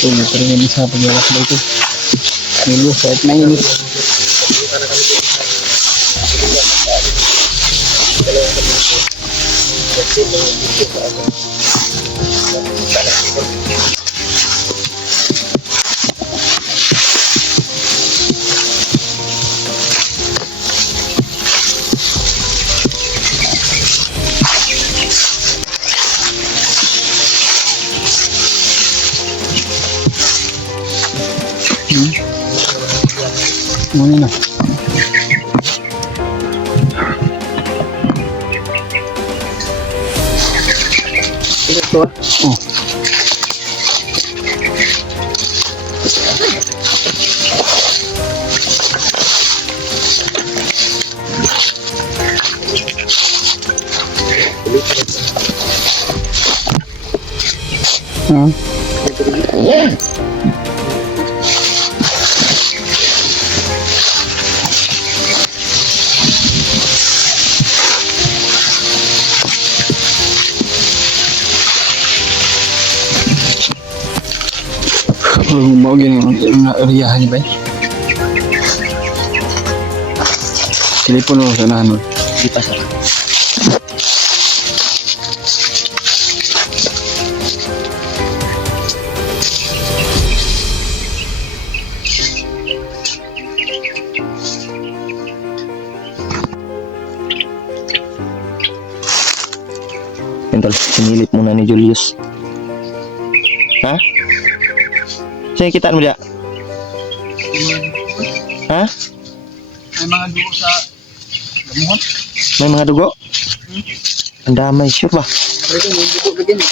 Ini pero yung isa paglalak ba ito? Nilo, kahit mainit. Ano na? Ito oh. Mau gini na area ba? Telepon mo sa nahan mo. Kita sa. Entol, sinilip muna ni Julius. Ha? Sino kita mo dia? Ha? May mga dugo sa damuhan. May mga dugo? Ang damay, sure ba? Ito may dugo lagi ni.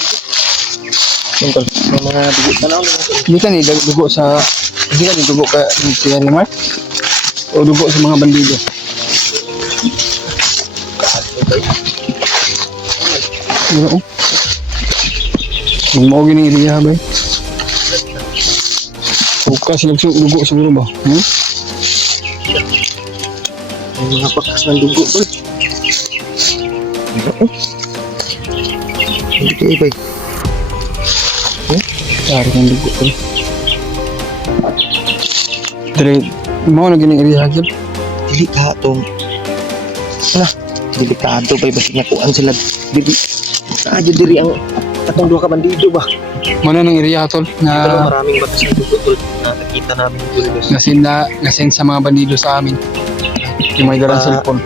Entol, may mga dugo tanaw. Hindi ka ni dugo sa hindi ka ni dugo ka siya naman. O dugo sa mga bandido. Ano? Mau gini area ba? Bukas dugo siguro ba? May mga pakas ng dugo tol. Hindi kayo ba? Dari ng dugo tol. Dari mau na gini area dyan. Dili ka itong delikado ba? Basta nakuhaan sila. Aja diri ang katong dua ka bandido ba? Mana ng area tol Pero na maraming batas ng dugo tol. Nakikita namin yung Julius. nasin sa mga bandido sa amin. Yung may dalang cellphone.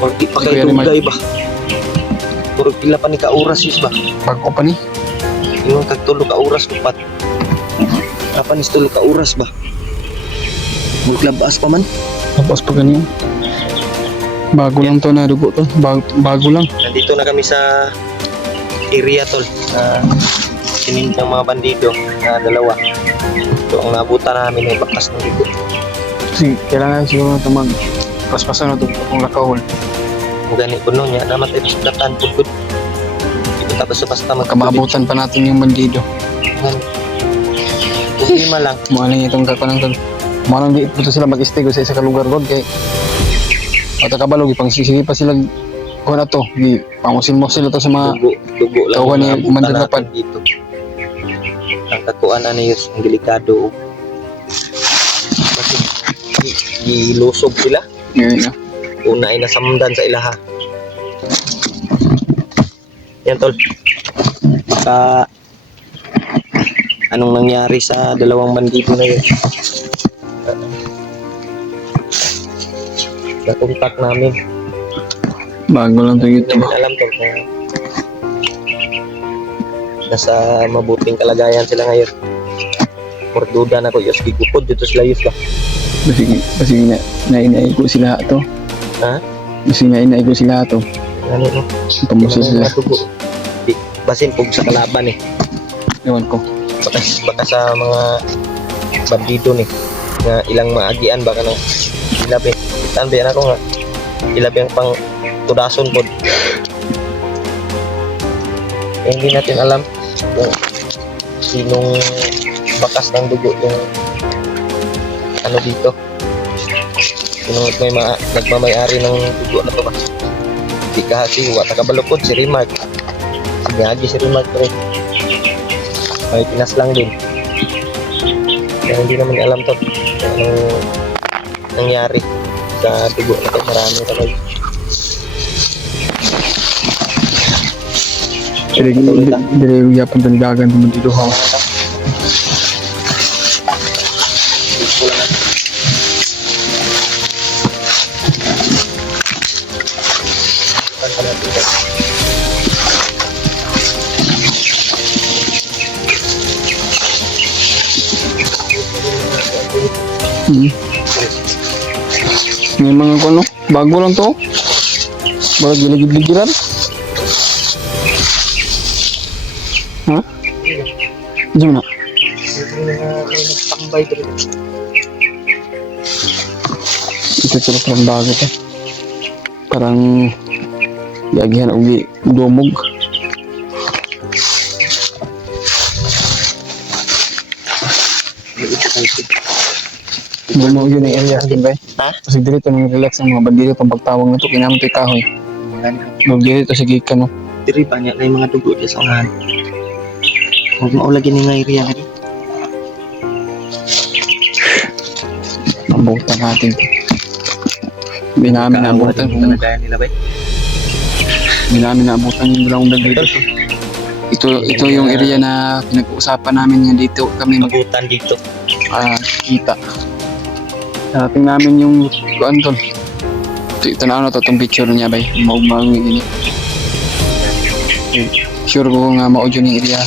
O di pa kayo dugay ba? Puro pila pa ni ka oras yus ba? Bago pa ni. Yung kagtulo ka oras upat. Apa ni tulo ka oras ba? Maglabas pa man. Tapos pa ganyan. Bago lang to na dugo to. Bago lang. Nandito na kami sa area tol. Sining ng mga bandido na dalawa. Ito ang nabutan namin ay bakas ng dugo. Kasi kailangan siguro ito paspasan na ito kung lakahol. Kung gani ko nun niya, naman tayo sugatan pugod. Hindi ko tapos basta Kamaabutan pa natin yung bandido. Problema lang. Maling itong kakunang tol. Malang di ito sila mag-stay sa isa ka lugar god kay Ata kabalog ipang sisigi pa sila kung na to. Pangusin-musin ito sa mga Dugo lang kawan ni ang nabutan Mandalapad. natin dito. Ang kakuan na yus, ang delikado. Kasi ilusog sila. Ngayon na. Una ay nasamdan sa ilaha. Yan tol. Anong nangyari sa dalawang bandido na yun? Nakontak namin. Bago lang ito Hindi YouTube. namin alam tol kung nasa mabuting kalagayan sila ngayon. Porduda na ko yus. Gigupod dito sila yus ba? Kasi nainay ko sila ito. Ha? Kasi nainay ko sila ito. Ano no? Pamusin sila. Basin pug sa kalaban eh. Ewan ko. Baka sa mga bandido ni nga ilang maagian baka nang ilabi. Tanbihan ako nga ilabi ang pang tudason pod. Hindi natin alam kung sinong bakas ng dugo yung ano dito. Sinong nagmamayari ng dugo na to ba? Di ka si wata kabalukod si Rimark. Sinyagi si Rimark rin. May pinas lang din. Kaya hindi naman alam to kung anong nangyari sa dugo na to. Marami talaga. Dire yapon dan gagan mo dito ha. May mga kono, bago lang to. Bago giligid-ligiran. Ha? Diyan na. Nagtambay dito. Ito tulok lang bago to. Parang yagihan ugi dumog. Dumog yun ang area, di ba? Ha? Kasi dito nang relax ang mga bandido pang pagtawag na to, kinamot yung kahoy. Dumog dito, sige ka no. Diri banyak na yung mga dugo dito sa unahan. Huwag maulagin yung area na dito. Abutan natin. Hindi namin naabutan kung Kaya nila ba? hindi namin naabutan yung dalawang dito. Ito yung area na pinag-uusapan namin nga dito kami Magutan dito. kita. Narating namin yung kuan tol. Ito na ano to, itong picture niya bay. Maugmang ini. Sure ko nga mao yun yung area.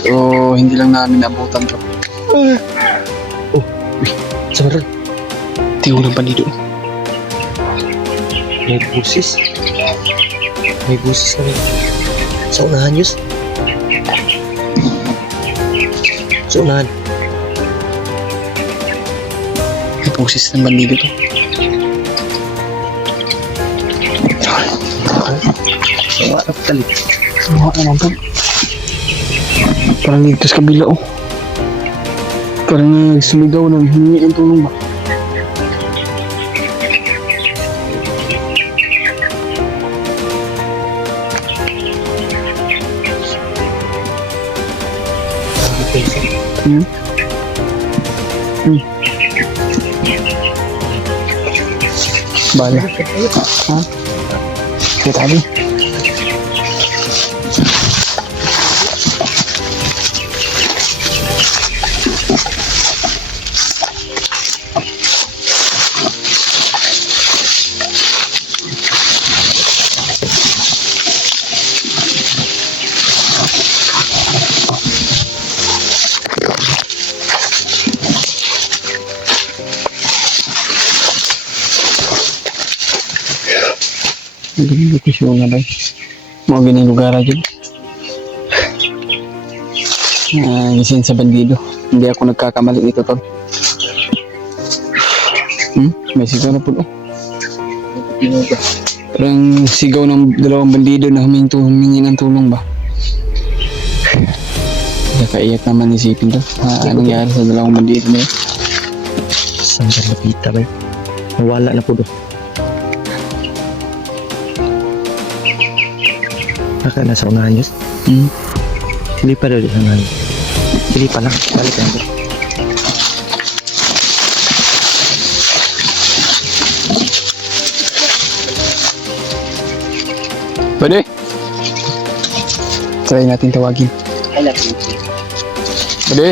Pero hindi lang namin naabutan to. Sabaran. Tiyo ng bandido. May busis. May busis na rin. Sa unahan, Yus. Sa unahan. May pusis ng bandido to. Sawa na patalit. Ano naman to? Parang dito sa kabila oh. Parang sumigaw ng hingi ang tulong ba? Hmm? Hmm. Bala. Ha? Kita tadi. Hindi ko siya nga ba? Mga ganyan lugar dyan. Gisin sa bandido. Hindi ako nagkakamali dito tol. May sigaw na po. Parang sigaw ng dalawang bandido na humingi ng tulong ba? Nakaiyak naman isipin to. Anong nangyari sa dalawang bandido na yun? Saan ka napita ba? Nawala na po doon. Baka nasa unahan, Yus. Hindi pa daw di sa unahan. Hindi pa lang. Balik ka na. Pwede? Try natin tawagin. I love you. Pwede?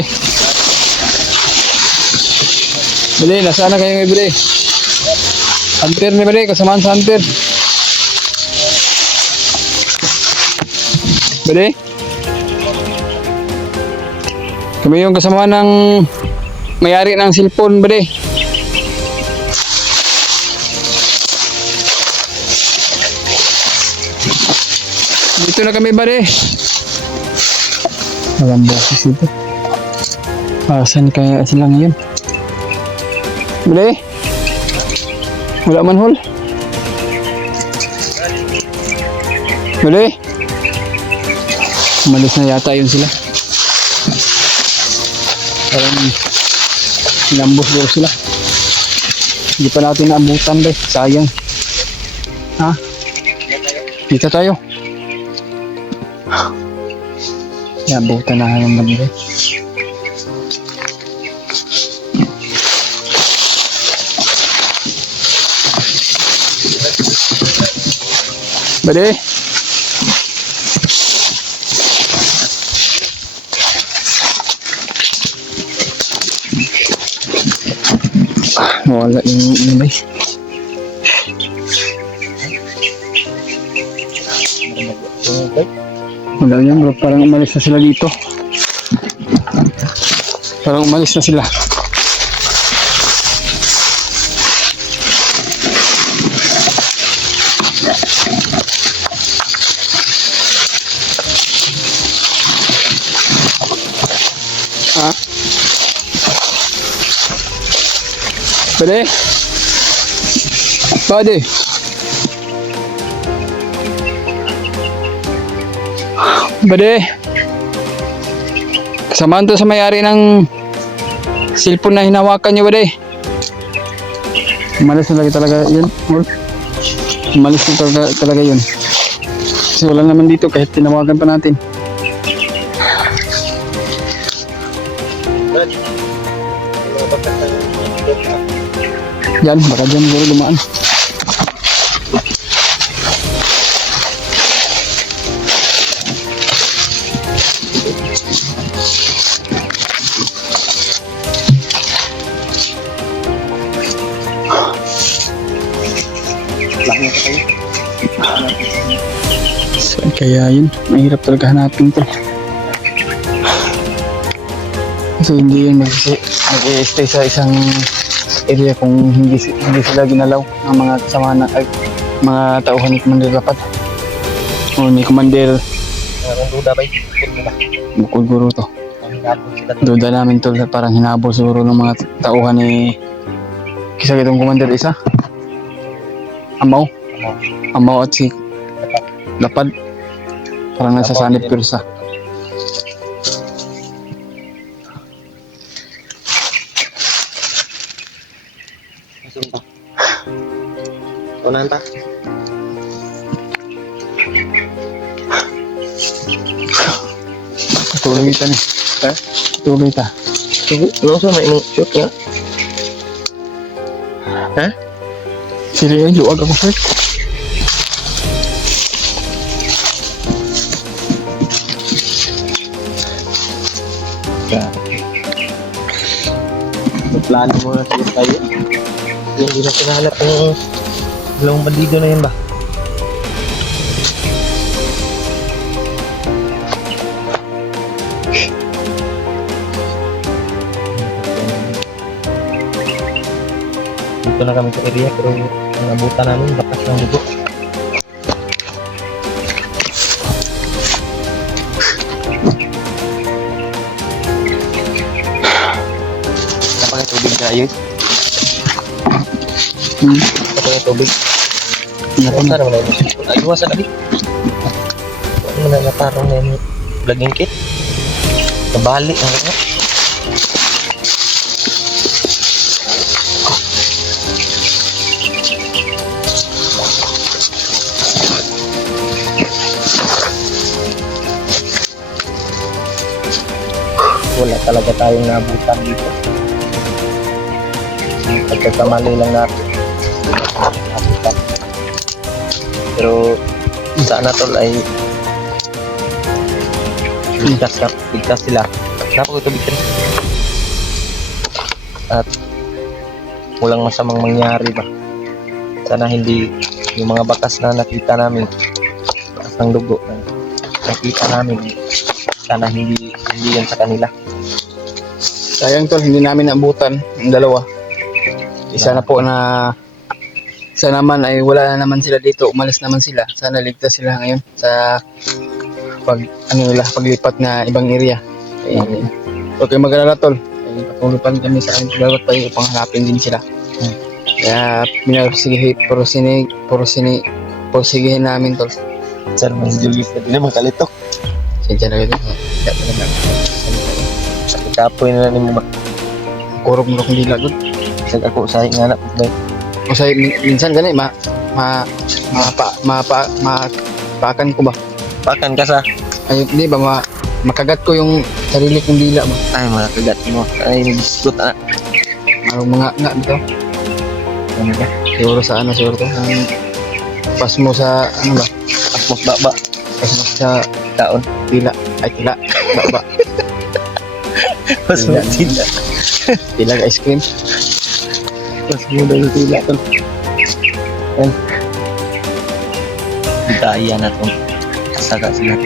Pwede, nasaan na kayo ngayon, Pwede? Hunter ni Pwede, kasamaan sa Hunter. Pwede? Kami yung kasama ng may-ari ng cellphone, Pwede? Dito na kami, Pwede? Walang boses ito. Saan kaya sila ngayon? Pwede? Wala man hol? Pwede? Umalis na yata yun sila. Parang nambos daw sila. Hindi pa natin naabutan ba? Sayang. Ha? Dito tayo. Naabutan na yung banda. Bade. Wala yung bay. Wala yan bro, parang umalis na sila dito. Parang umalis na sila. Ha? Bade? Bade? Bade? Kasamaan to sa may-ari ng cellphone na hinawakan nyo, Bade. Umalis na talaga yun. Umalis na talaga yun. Kasi wala naman dito kahit tinawagan pa natin. Yan, baka dyan siguro dumaan. Saan kaya yun? Mahirap talaga hanapin to. Kasi hindi yun mag-i-stay sa isang area kung hindi sila ginalaw ng mga kasama na mga tauhan ni Commander dapat o ni Commander Duda ba? bukod guro to. Duda namin to parang hinabol siguro ng mga tauhan ni kisa itong Commander isa Amaw at si Lapad parang nasasanip pirsa. Unahan ta? Tuloy kita nih. Tuloy ta. Ano sa may shoot nga? Ha? Sili ay luwag ako sir. Plano mo na tayo. Hindi na pinahalap yung dalawang bandido na yun ba? Dito na kami sa area pero ang abutan namin bakas ng dugo. Kapag tubig na yun. Kapag tubig. Iwasan naman na yun. Iwasan namin. Ano na natarong na yun. Vlogging kit. Nabali ang kanya. Wala talaga tayong nabutan dito. Pagkakamali lang natin. Nabutan. Pero sana tol ay ligtas sila. Napakatubig sila. At walang masamang mangyari ba. Sana hindi yung mga bakas na nakita namin, bakas ng dugo na nakita namin, sana hindi yan sa kanila. Sayang tol, hindi namin naabutan ang dalawa. Isa na po na sana naman ay wala na naman sila dito, umalis naman sila. Sana ligtas sila ngayon sa paglipat na ibang area. Okay, mag-alala tol. Patuloy pa rin kami sa aming paglawat tayo upang hanapin din sila. Kaya porsigihin namin tol. Sir, mas Julius na din naman kalito. Sensya na ito. Kapoy na lang mo ba? Kurog mo kung dila good. Sag ako sa nga na ba? O sa minsan gani mapakan ko ba? Pakan ka sa Ay di ba makagat ko yung sarili kong dila ba? ay mga kagat mo. Ay nabiskot Mga nga dito. Ano ba? Siguro sa siguro to. Pas mo sa ano ba? Mas baba. Mas sa taon. Tila. Ay, tila. Baba. Mas Tila. tila. Tila ka ice cream. Mas muna yung tila tol. Yan. Daya na tol. Asaka sila.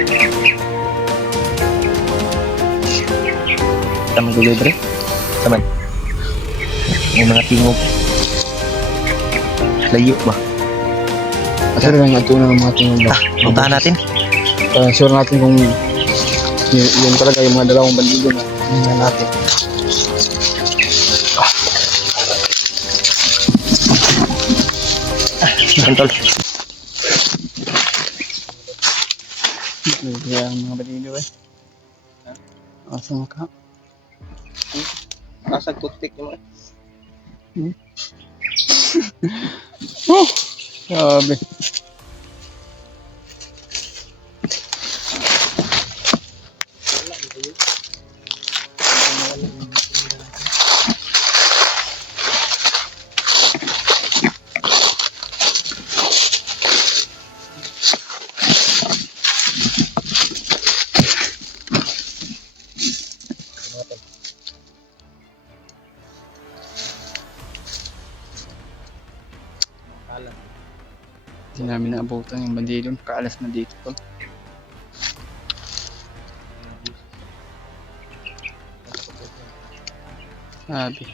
Kita mag-delivery. Saman. May mga tingog. Layo ba? Sure lang ito na ng mga tingin ba? Puntahan natin. Sure natin kung yun talaga yung mga dalawang bandido na tingnan natin. Yan tol. Kaya ang mga bandido eh. Asang ka? Nasag toothpick yung mga. Sabi. Hindi namin naabutan yung bandido. Kaalas na dito po. Sabi.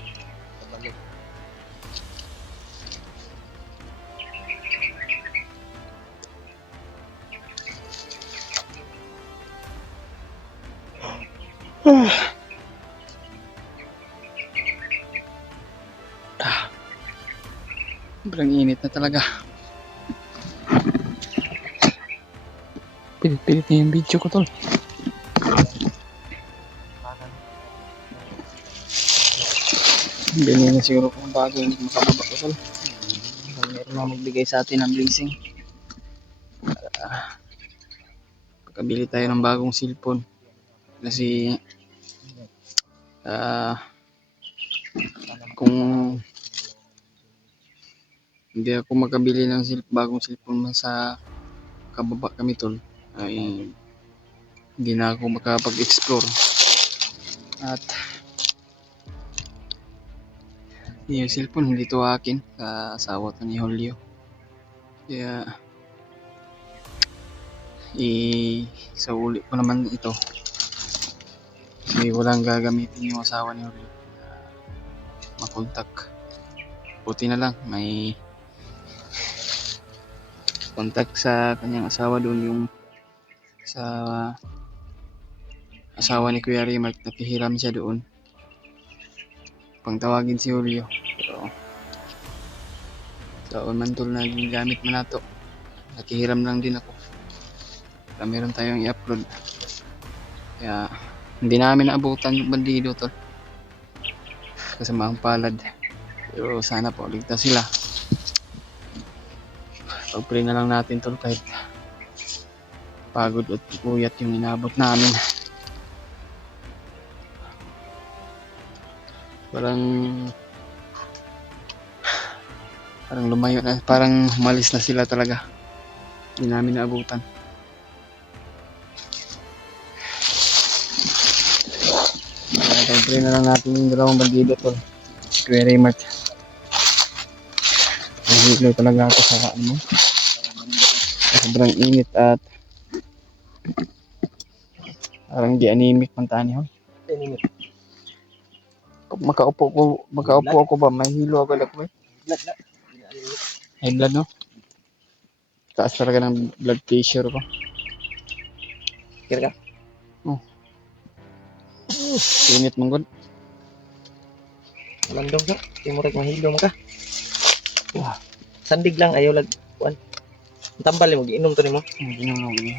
Sobrang init na talaga. Pilit-pilit na yung video ko tol. Bili na siguro kung bago yung makababa ko tol. Meron na magbigay sa atin ng blessing. Pagkabili tayo ng bagong cellphone. Kasi kung hindi ako makabili ng bagong cellphone sa kababa kami tol, ay hindi na ako makapag-explore. At yung cellphone hindi to akin, asawa to ni Julio. Kaya sa uli ko naman ito. Kasi walang gagamitin yung asawa ni Julio. Makontak. Buti na lang may contact sa kanyang asawa doon, yung sa asawa ni Kuya Remark, nakihiram siya doon pang tawagin si Julio. Pero sa man tol na ginagamit mo na to, nakihiram lang din ako para meron tayong i-upload. Kaya hindi namin naabutan yung bandido tol, kasama ang palad. Pero sana po ligtas sila. Pag-pray na lang natin tol, kahit pagod at puyat yung inabot namin. Parang lumayo na, parang humalis na sila talaga. Hindi namin naabutan. Pag-pray na lang natin yung dalawang bandido tol. Kuya Remark. Nahilo talaga ako sa ano. Sobrang init at parang di anemic man tani ho. Makaupo ako ba, mahilo ako lang eh. High blood no? Taas talaga ng blood pressure ko. Kira ka? Oh. Init mong god. Landong ka? Timurek mahilom ka? Sandig lang, ayaw lag. Tambal mo, giinom to nimo. Hindi naman ako niya.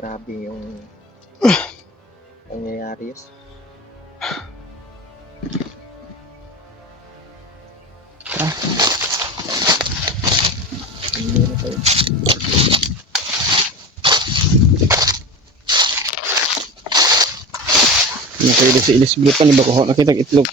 Grabe yung nangyayari yes. Hindi na tayo. Nakaido sa ilis blue pa, ba ko nakita itlog.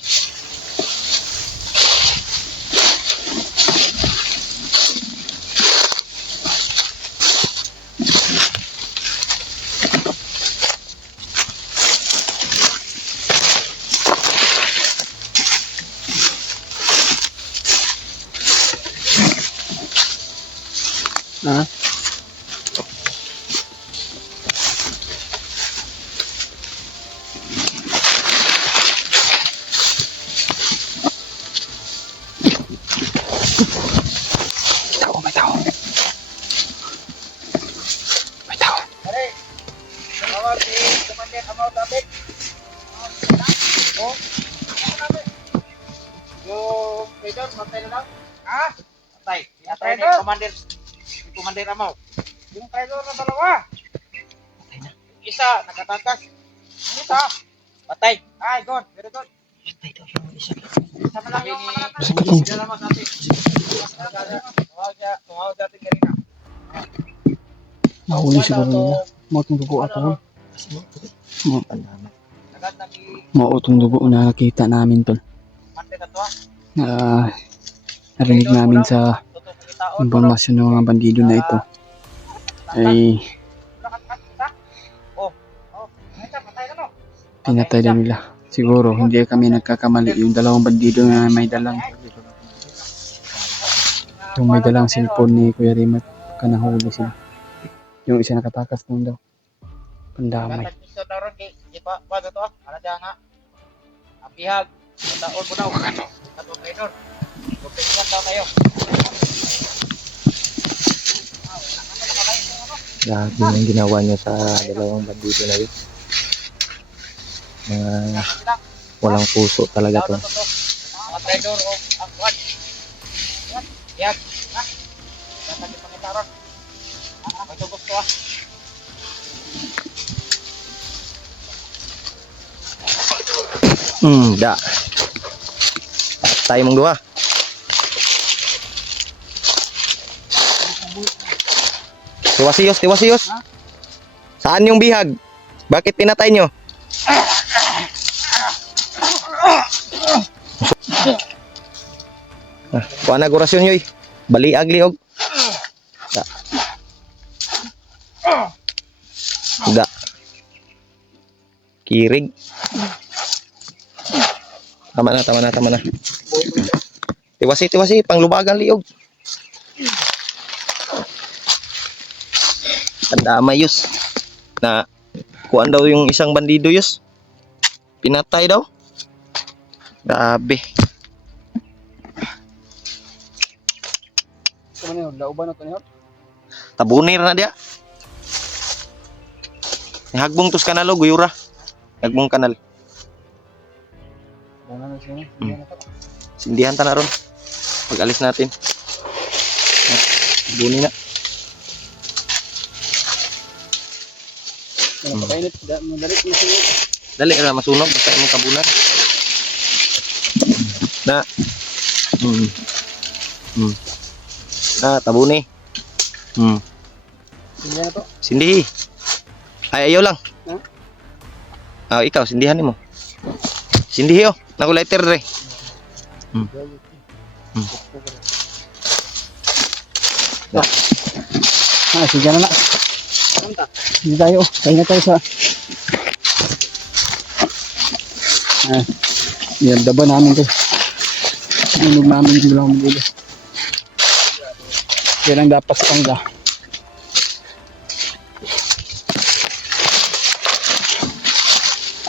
amaw dapat. Oh. Yung trader, matay na lang. Ha? Matay. Matay ni Commander. Si Commander Amaw. Yung trader na dalawa. Matay na. Isa, nakatakas. Yung isa. Matay. Ay, good. Very good. Matay daw yung isa. Isa na lang yung nakatakas. Isa naman natin. Tumawag natin kanina. Nahuli siguro nila. Mautong dugo ako. Agad nagi Mautong dugo na nakita namin tol. mante na to. Narinig namin sa impormasyon ng mga bandido na ito ay pinatay na nila. Siguro hindi kami nagkakamali. Yung dalawang bandido na may dalang cellphone ni Kuya Rimat, kanahuli sila. Yung isa nakatakas nung daw. Pandamay. Gusto daw ron kay pa to. Ana diya nga. Apihag. Taon mo daw. Tato trader. Kopingan daw tayo. Lahat yun ang ginawa niya sa dalawang bandido na yun. Mga walang puso talaga to. Mga trader o ang kwan. Yan. Ha? Dapat ipakita ron. Ito gusto ah. Da. Tayo mong dua. Tiwasiyos. Saan yung bihag? Bakit pinatay nyo? Kuha na gurasyon yoy. Baliag liog. Da. Kirig. Tama na. Tiwasi, panglubagan liog. Tanda yus. Na kuan daw yung isang bandido yus. Pinatay daw. Grabe. Kumano yun? Lauban na ito niyo? Tabunir na dia. Hagbong tus kanal o guyura. Hagbong kanal. Wala na siya. Sindihan ta na ron. Pag alis natin. Buni na. Napakainit. Madalit na siya. Dali ra masunog basta imong kabunan. Na. Tabuni. Hindi na to. Sindi. Ay ayaw lang. Ikaw sindihan nimo. Sindi yo. Naku lighter re. Sige na. Hindi tayo. Tayo na tayo sa... Niyaldaba namin ito. Unog namin yung bilang magulo. Yan ang dapat sa kangga.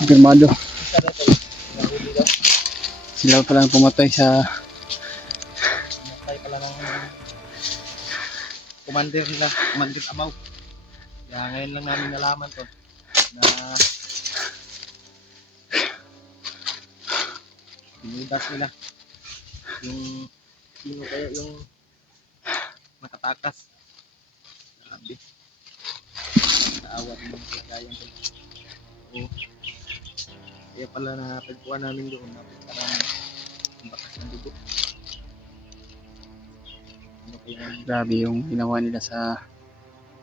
Firmado. Sila pa lang pumatay sa... Matay pala ng commander nila, Commander Amaw. Kaya ngayon lang namin nalaman to na binidas nila yung sino kaya yung nakatakas. Grabe. Naawat ng kalagayan ko. Oo. Kaya pala natagpuan namin doon na parang ang bakas ng dugo. Ano kaya ang Grabe yung ginawa nila sa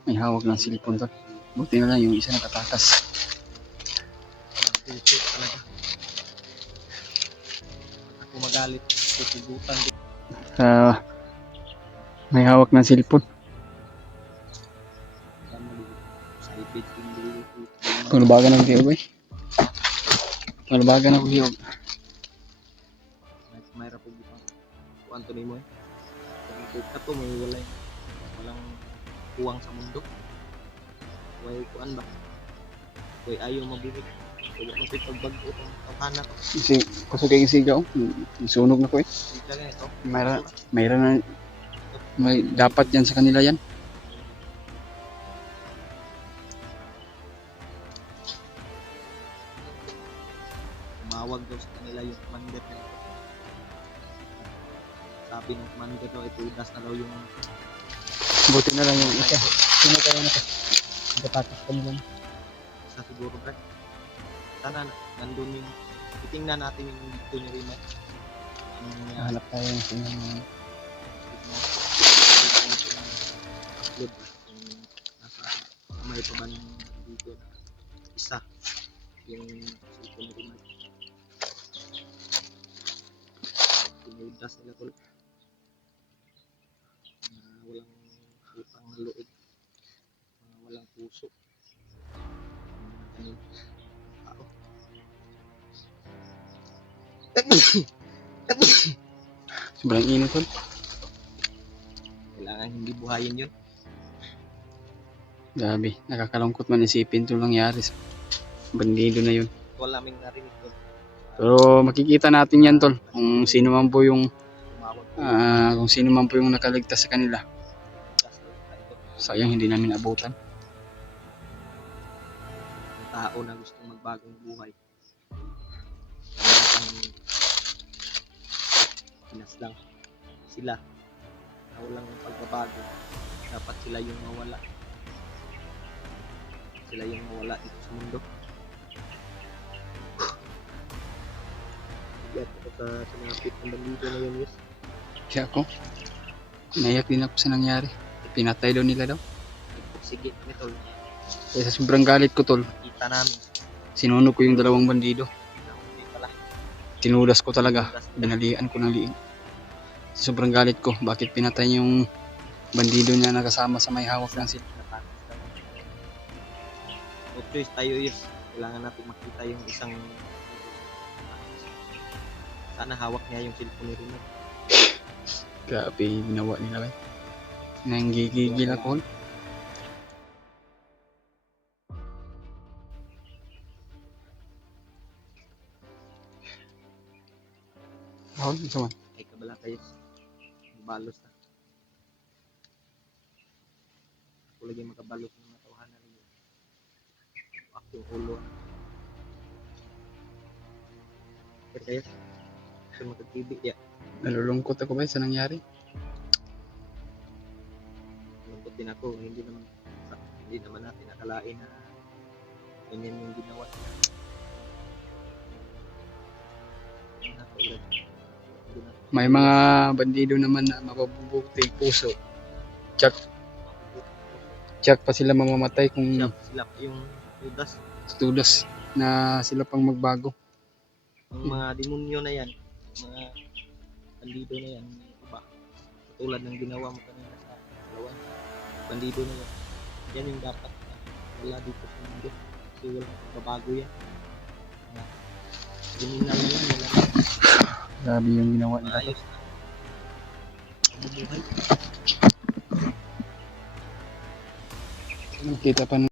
may hawak ng cellphone to. Buti na lang yung isa nakatakas. puso talaga. Ako magalit, tutugutan din. May hawak ng cellphone. Sa ipit yung dulo. Palubagan ako hiyog eh. Palubagan ako hiyog. Mayroon po dito. Kung Anthony mo eh. Ito to may walang kuwang sa mundo. Way kuan ba? Way ayaw mabibig. Kaya masig pagbago ang tawhana ko. Kasi kusog kay isigaw. Sunog na ko eh. Sigla ganito. Mayroon na may dapat yan sa kanila yan. tumawag daw sa kanila yung commander nila. Sabi ng commander daw, ito udas na daw yung Buti na lang yung isa. Sino kaya na pagkatapos pa naman? isa siguro, Brad. Sana nandun yung, titingnan natin yung dito niya rin. Hanap tayo ng sino. Upload kung nasa kamay pa ba ng dito na isa yung cellphone rin. Pinudas nila tol. Walang utang na loob, walang puso, mga tao. Sobrang init tol. Kailangan hindi buhayin yun. Grabe, nakakalungkot man isipin itong nangyari sa bandido na yun. Wala kaming narinig tol. Pero makikita natin yan tol, kung sino man po yung Tumawag po kung sino man po yung nakaligtas sa kanila. tas tayo. Sayang hindi namin abutan. Ang tao na gustong magbagong buhay. Ang Pinas lang sila na walang pagbabago. Dapat sila yung mawala. Sila yung mawala dito sa mundo. Bigat ako sa sinapit ng bandido na yun, yes. Kaya ako, naiyak din ako sa nangyari. Pinatay daw nila daw. Sige, tol. Kaya sa sobrang galit ko tol, Kita namin. sinunog ko yung dalawang bandido. Hindi pala. Tinudas ko talaga, binalian ko ng liin. Sa sobrang galit ko, bakit pinatay niya yung bandido niya na kasama sa may hawak ng sil. No choice tayo, yes. Kailangan natin makita yung isang sana hawak niya yung cellphone ni Rino. Grabe yung ginawa nila ba? Nanggigigil ako. Oh, isa man. Ay kabala tayo. Balos na. Ako lagi makabalos ng mga tawahan rin. Ako yung ulo. Pero kayo, sa magkatibig, ya. Nalulungkot ako ba sa nangyari? Lungkot din ako. Hindi naman natin akalain na ganyan yung ginawa. Nakaulat. May mga bandido naman na mapabubuting puso. Tsak pa sila mamamatay kung Sila yung udas. tudas na sila pang magbago. Yung mga demonyo na yan, mga bandido na yan, iba. Katulad ng ginawa mo kanina sa Palawan. Bandido na yan. Yan yung dapat wala dito sa mundo. Kasi walang babago yan. Criminal na yan, wala na. Grabe yung ginawa nila. Maayos na. Mabubuhay. Nakita pa